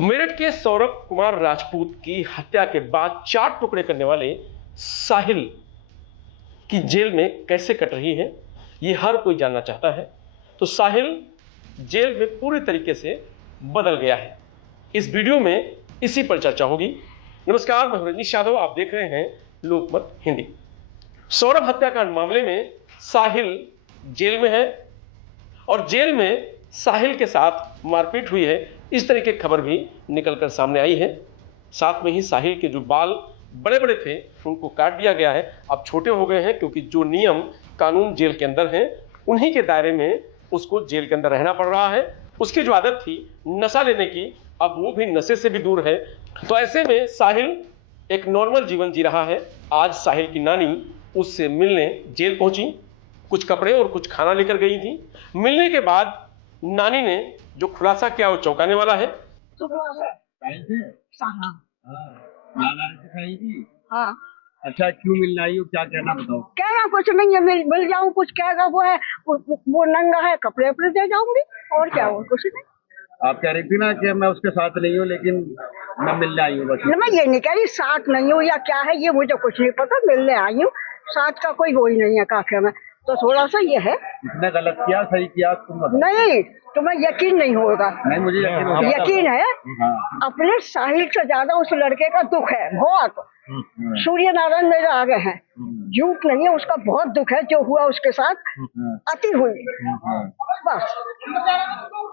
मेरठ के सौरभ कुमार राजपूत की हत्या के बाद 4 टुकड़े करने वाले साहिल की जेल में कैसे कट रही है, ये हर कोई जानना चाहता है। तो साहिल जेल में पूरी तरीके से बदल गया है। इस वीडियो में इसी पर चर्चा होगी। नमस्कार, मैं रजनीश यादव, आप देख रहे हैं लोकमत हिंदी। सौरभ हत्याकांड मामले में साहिल जेल में है और जेल में साहिल के साथ मारपीट हुई है, इस तरह की खबर भी निकलकर सामने आई है। साथ में ही साहिल के जो बाल बड़े बड़े थे उनको काट दिया गया है, अब छोटे हो गए हैं, क्योंकि जो नियम कानून जेल के अंदर हैं उन्हीं के दायरे में उसको जेल के अंदर रहना पड़ रहा है। उसकी जो आदत थी नशा लेने की, अब वो भी नशे से भी दूर है। तो ऐसे में साहिल एक नॉर्मल जीवन जी रहा है। आज साहिल की नानी उससे मिलने जेल पहुंची, कुछ कपड़े और कुछ खाना लेकर गई थी। मिलने के बाद नानी ने जो खुलासा किया वो चौंकाने वाला है। हाँ, अच्छा, क्यों मिलना आई हो, क्या कहना बताओ। कहना कुछ नहीं है, मिल जाऊं, कुछ कहेगा वो है, वो नंगा है, कपड़े उपड़े दे जाऊंगी, और क्या हो, कुछ नहीं। आप कह रही थी ना कि मैं उसके साथ नहीं हूँ, लेकिन मैं मिलने आई हूँ बस। न, मैं ये नहीं कह रही साथ नहीं हूँ या क्या है, ये मुझे कुछ नहीं पता, मिलने आई हूँ। साथ का कोई वो ही नहीं है काके में, तो थोड़ा सा ये है। इसने गलत किया सही किया तुम बताओ। नहीं, तुम्हें यकीन नहीं होगा। नहीं, मुझे यकीन है। हाँ। अपने साहिल से ज्यादा उस लड़के का दुख है बहुत। सूर्य नारायण मेरे आगे हैं, झूठ नहीं है, उसका बहुत दुख है जो हुआ उसके साथ, अति हुई बस।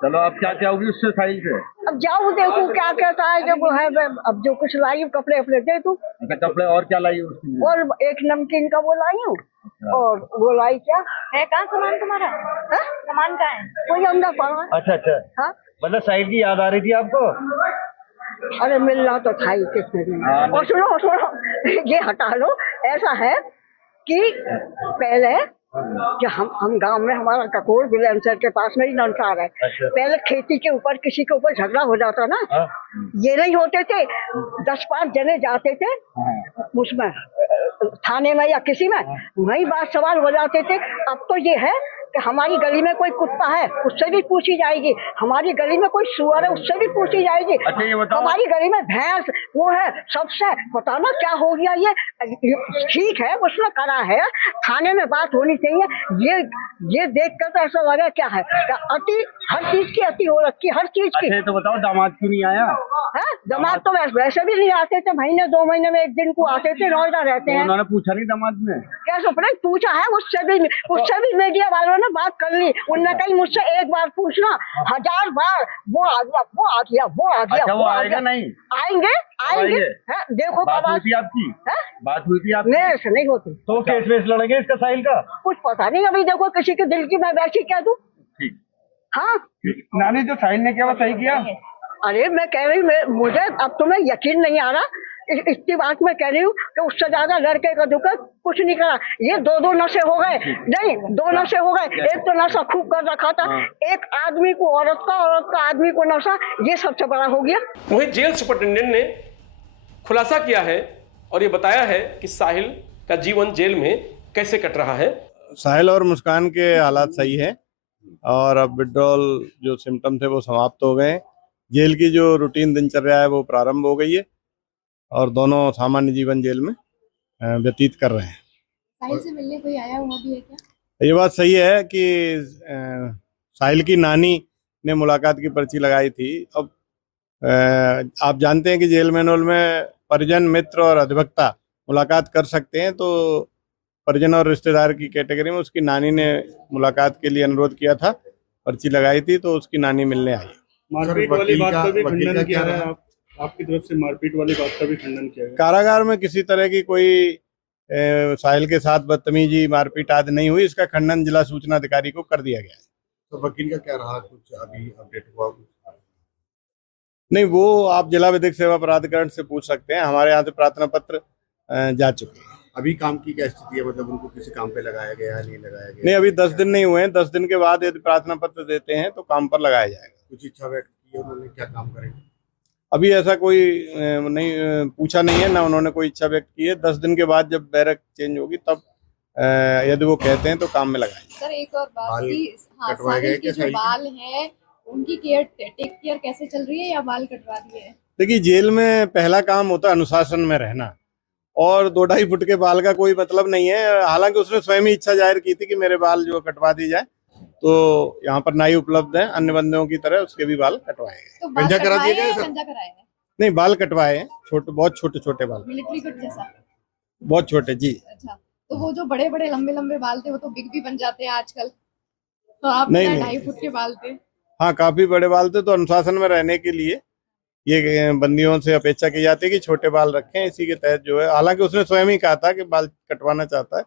चलो, अब क्या चाहोगी उससे, साहिल से? अब जाऊँ देखूं क्या कहता है, जब है अब जो कुछ लाई कपड़े अपने दे दूं। अच्छा, कपड़े और क्या लाई उसके लिए? और एक नमकीन का वो लाई हूँ, और वो लाई क्या है, कहाँ सामान तुम्हारा? सामान कहाँ है? कोई अंदर पड़ा है। अच्छा, हाँ, मतलब साहिल की याद आ रही थी आपको? अरे मिलना तो था ही कितने दिन। और सुनो ये हटा लो। ऐसा है कि पहले जो हम गांव में, हमारा ककोर बिलेंसर के पास में ही ननसार है। अच्छा। पहले खेती के ऊपर किसी के ऊपर झगड़ा हो जाता ना, ये नहीं होते थे, 10-5 जने जाते थे उसमें थाने में या किसी में, वही बात सवाल हो जाते थे। अब तो ये है कि हमारी गली में कोई कुत्ता है उससे भी पूछी जाएगी, हमारी गली में कोई सुअर है उससे भी पूछी जाएगी। अच्छा, ये बताओ, हमारी गली में भैंस वो है, सबसे पता ना क्या हो गया। ये ठीक है, उसने करा है, थाने में बात होनी चाहिए। ये देख कर तो ऐसा लगा क्या है, अति, हर चीज की अति हो रखी, हर चीज की। अच्छा, तो बताओ, दामाद क्यों नहीं आया? है दामाद तो वैसे भी नहीं आते थे, महीने 2 महीने में एक दिन को आते थे, नोएडा रहते हैं। उन्होंने पूछा नहीं दामाद ने? कैसे पूछा है, उससे भी मीडिया वालों ने बात कर ली। उनने कही मुझसे एक बार पूछना, 1000 बार वो आ गया, वो आ गया, वो आ गया। अच्छा, वो आएगा नहीं? आएंगे। देखो बात हुई थी आपकी? बात हुई थी आपकी? मेरे से नहीं होती। तो केस वेस लड़ेंगे इसका, साहिल का? कुछ पता नहीं, अभी देखो किसी के दिल की मैं वैसी कह दूं। ठीक। हाँ, नानी, जो साहिल ने किया वो सही किया? अरे मैं कह रही हूँ, मुझे अब तुम्हें यकीन नहीं आ रहा, इतनी बात मैं कह रही हूँ कि उससे ज्यादा लड़के का दुख है, कुछ नहीं करा। ये 2 नशे हो गए, नहीं 2 नशे हो गए। एक तो नशा खूब कर रखा था, एक आदमी को औरत का, औरत का आदमी को नशा, ये सबसे बड़ा हो गया। वहीं जेल सुपरिटेंडेंट ने खुलासा किया है और ये बताया है कि साहिल का जीवन जेल में कैसे कट रहा है। साहिल और मुस्कान के हालात सही है और अब विड्रॉल जो सिम्टम थे वो समाप्त हो गए। जेल की जो रूटीन दिनचर्या है वो प्रारंभ हो गई है और दोनों सामान्य जीवन जेल में व्यतीत कर रहे हैं। साहिल से मिलने कोई आया हुआ भी है क्या? ये बात सही है कि साहिल की नानी ने मुलाकात की पर्ची लगाई थी। अब आप जानते हैं कि जेल मैनुअल में परिजन, मित्र और अधिवक्ता मुलाकात कर सकते हैं, तो परिजन और रिश्तेदार की कैटेगरी में उसकी नानी ने मुलाकात के लिए अनुरोध किया था, पर्ची लगाई थी, तो उसकी नानी मिलने आई। मारपीट वाली बात का भी खंडन किया है आपकी तरफ से, मारपीट वाली बात का भी खंडन किया है। कारागार में किसी तरह की कोई साहिल के साथ बदतमीजी, मारपीट आदि नहीं हुई, इसका खंडन जिला सूचना अधिकारी को कर दिया गया है। तो वकील का क्या रहा, कुछ अभी अपडेट हुआ? नहीं, वो आप जिला विधिक सेवा प्राधिकरण से पूछ सकते हैं, हमारे यहाँ से प्रार्थना पत्र जा चुके हैं। अभी काम की क्या स्थिति है, मतलब उनको किसी काम पे लगाया गया नहीं लगाया गया? नहीं, अभी 10 दिन नहीं हुए हैं, 10 दिन के बाद यदि प्रार्थना पत्र देते हैं तो काम पर लगाया जाएगा। कुछ इच्छा व्यक्त की है उन्होंने, क्या काम करेंगे? अभी ऐसा कोई नहीं पूछा नहीं है, ना उन्होंने कोई इच्छा व्यक्त की है। 10 दिन के बाद जब बैरक चेंज होगी तब यदि वो कहते हैं तो काम में लगाएंगे। सर, एक और बात बाल कि हाँ, कटवाए गए साहिल के क्या जो साहिल के? बाल हैं उनकी टेक केयर कैसे चल रही है या बाल कटवा दिए हैं? देखिए, जेल में पहला काम होता है अनुशासन में रहना, और 2-2.5 फुट के बाल का कोई मतलब नहीं है। हालांकि उसने स्वयं ही इच्छा जाहिर की थी कि मेरे बाल जो कटवा दी जाए, तो यहाँ पर नाई उपलब्ध है, अन्य बंदियों की तरह उसके भी बाल कटवाए गए। तो बाल कटवाए हैं या गंजा कराए हैं? नहीं, बाल कटवाए हैं, छोटे, बहुत छोटे छोटे बाल, मिलिट्री कट जैसा? बहुत छोटे जी। अच्छा, तो वो जो बड़े बड़े लंबे लंबे बाल थे वो तो बिग भी बन जाते हैं आजकल, तो आप नहीं, 2.5 फुट के बाल थे। हाँ, काफी बड़े बाल थे, तो अनुशासन में रहने के लिए ये बंदियों से अपेक्षा की जाती है कि छोटे बाल रखें। इसी के तहत जो है, हालांकि उसने स्वयं ही कहा था कि बाल कटवाना चाहता है,